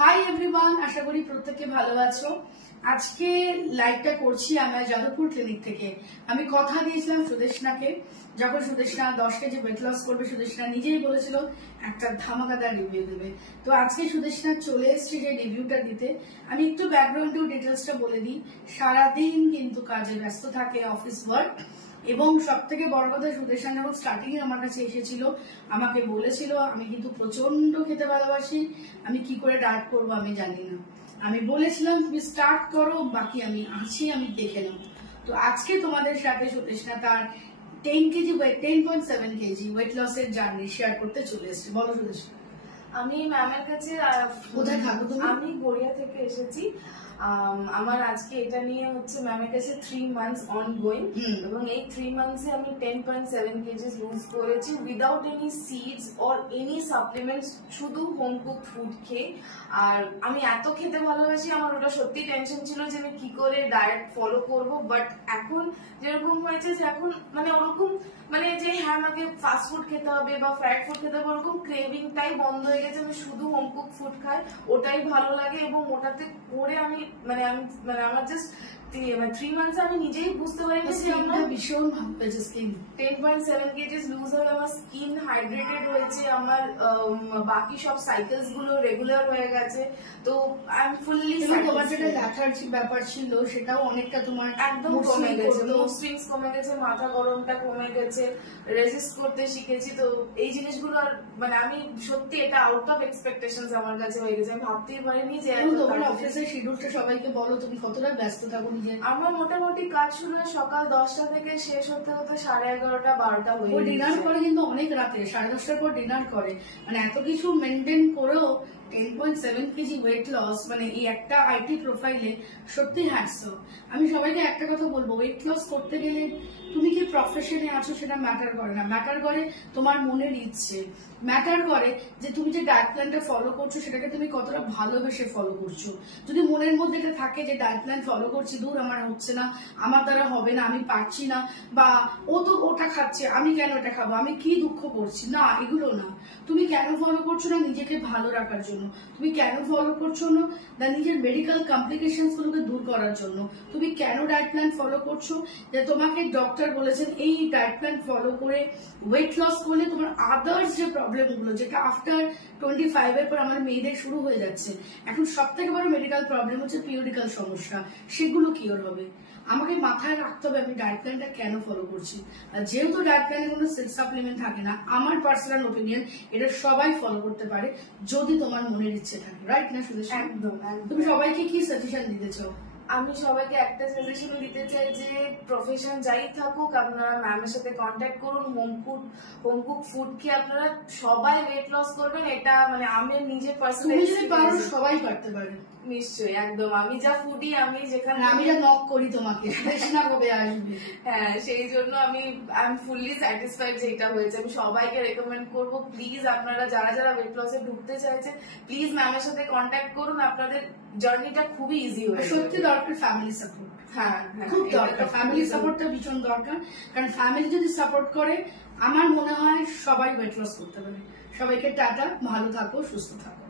Hi everyone, আশা করি প্রত্যেকে ভালো আছো। আজকে লাইভটা করছি আমরা যাদবপুর ক্লিনিক থেকে। আমি কথা দিয়েছিলাম সুদেশনাকে, যখন সুদেশনা 10 কেজি ওয়েট লস করবে, সুদেশনা নিজেই বলেছিল একটা ধামাকাদার রিভিউ দেবে। তো আজকে সুদেশনা চলে এসেছে যে রিভিউটা দিতে। আমি একটু ব্যাকগ্রাউন্ড ডিটেলসটা বলে দিই। সারাদিন কিন্তু কাজে ব্যস্ত থাকে, অফিস ওয়ার্ক, এবং সব থেকে বড় কথা সুদেশনা যখন স্টার্টিং এ আমার কাছে এসেছিল আমাকে বলেছিল আমি কিন্তু প্রচন্ড খেতে ভালোবাসি, আমি কি করে ডায়েট করবো আমি জানি না। আমি বলেছিলাম তুমি স্টার্ট করো, বাকি আমি আছি, আমি দেখে নেব। তো আজকে তোমাদের সাথে সুদেশনা তার 10.7 কেজি ওয়েট লসের জার্নি শেয়ার করতে চলে এসেছে। বলো সুদেশনা। আমি ম্যামের কাছে কোথায় থাকো তুমি? আমি গড়িয়া থেকে এসেছি। আমার আজকে এটা নিয়ে হচ্ছে ম্যামের কাছে 3 মান্থস অন গোয়িং, এবং এই 3 মান্থসে আমি 10.7 কেজি লুজ করেছি without any seeds or any supplements, শুধু হোম কুক ফুড খেয়ে। আর আমি এত খেতে ভালোবাসি, আমার ওটা সত্যি টেনশন ছিল যে আমি কি করে ডায়েট ফলো করব। বাট এখন যেরকম হয়েছে যে এখন মানে ওরকম মানে যে হ্যাঁ আমাকে ফাস্ট ফুড খেতে হবে বা ফ্রাইড ফুড খেতে হবে, ওরকম ক্রেভিংটাই বন্ধ হয়ে গেছে। আমি শুধু হোম কুক ফুড খাই, ওটাই ভালো লাগে, এবং ওটাতে করে আমি আমার জাস্ট 3 মান্থস আমি নিজেই বুঝতে পারিনি যে আমার ভীষণ ভালো পেয়েছে স্কিন। 10.7 কেজিস লুজ হয়ে আমার স্কিন হাইড্রেটেড হয়েছে, আমার বাকি সব সাইকেলস গুলো রেগুলার হয়ে গেছে। তো আই এম ফুললি তোমার যেটা ল্যাথার্জির ব্যাপার ছিল সেটাও অনেকটা তোমার একদম কমে গেছে, মুড সুইংস কমে গেছে, মাথা গরমটা কমে গেছে, রেজিস্ট করতে শিখেছি। তো এই জিনিসগুলো আর মানে আমি সত্যি এটা আউট অফ এক্সপেকটেশনস আমার কাছে হয়ে গেছে। আমি ভাবতেই পারিনি যে তোমার অফিসের শিডিউলটা সবাইকে বলো, তুমি কতটা ব্যস্ত থাকো নিজে? আমার মোটামুটি কাজ শুরু হয় সকাল 10টা থেকে, শেষ হতে হতে 11:30 12টা হয়ে যায়। ডিনার করে কিন্তু অনেক রাতে 10:30টার পর ডিনার করে, মানে এত কিছু মেনটেন করেও 10.7 কেজি ওয়েট লস, মানে এই একটা আইটি প্রোফাইলে সত্যি হ্যাটস অফ। আমি সবাইকে একটা কথা বলবো, ওয়েট লস করতে গেলে তুমি কি প্রফেশনে আছো সেটা ম্যাটার করে না, ম্যাটার করে তোমার মনের ইচ্ছে, ম্যাটার করে যে তুমি যে ডায়েট প্ল্যানটা ফলো করছো সেটাকে তুমি কতটা ভালোবেসে ফলো করছো। যদি মনের মধ্যে এটা থাকে যে ডায়েট প্ল্যান ফলো করছি, দূর আমার হচ্ছে না, আমার দ্বারা হবে না, আমি পারছি না, বা ও তো ওটা খাচ্ছে আমি কেন এটা খাবো, আমি কি দুঃখ করছি, না এগুলো না। তুমি কেন ফলো করছো না? নিজেকে ভালো রাখার জন্য। তুমি কেন ফলো করছো না? নিজের মেডিকেল কমপ্লিকেশনস গুলোকে দূর করার জন্য। তুমি কেন ডায়েট প্ল্যান ফলো করছো? যে তোমাকে ডক্টর বলেছেন এই ডায়েট প্ল্যান ফলো করে ওয়েট লস করলে তোমার আদার্স যে প্রবলেম গুলো, যেটা আফটার 25 এর পর আমার মেয়েদের শুরু হয়ে যাচ্ছে, এখন সব থেকে বড় মেডিকেল প্রবলেম হচ্ছে পিরিয়ডিক্যাল সমস্যা, সেগুলো কিওর হবে। আমাকে মাথায় রাখতে হবে আমি ডায়েট প্ল্যানটা কেন ফলো করছি। আর যেহেতু ডায়েট প্ল্যানে কোনো সাপ্লিমেন্ট থাকে না, আমার পার্সোনাল ওপিনিয়ন এটা সবাই ফলো করতে পারে যদি তোমার মনের ইচ্ছে থাকে, রাইট না সুদেশ? একদম। তুমি সবাইকে কি সাজেশন দিতে চাও? আমি সবাইকে একটা সাজেশন দিতে চাই যে প্রফেশন যাই থাকুক, আপনারা ম্যামের সাথে কন্ট্যাক্ট করুন। হোম কুক ফুড খেয়ে আপনারা সবাই ওয়েট লস করবেন, এটা মানে আমি নিজে পার্সোনালি সবাই পারতে পারে। নিশ্চয়ই, একদম। আমি যা ফুডি, আমি যেখানে আমি যা নক করি তোমাকে না কবে আসবে, হ্যাঁ সেই জন্য আমি আই এম ফুললি স্যাটিসফাইড যে এটা হয়েছে। আমি সবাইকে রেকমেন্ড করবো, প্লিজ আপনারা যারা যারা ওয়েট লসে ঢুকতে চাইছে প্লিজ ম্যামের সাথে কন্ট্যাক্ট করুন, আপনাদের জার্নিটা খুবই ইজি হয়ে যাবে। সত্যি দরকার ফ্যামিলি সাপোর্ট, হ্যাঁ খুব দরকার ফ্যামিলি সাপোর্টটা, ভীষণ দরকার। কারণ ফ্যামিলি যদি সাপোর্ট করে আমার মনে হয় সবাই ওয়েট লস করতে পারে। সবাইকে টাটা, ভালো থাকো, সুস্থ থাকো।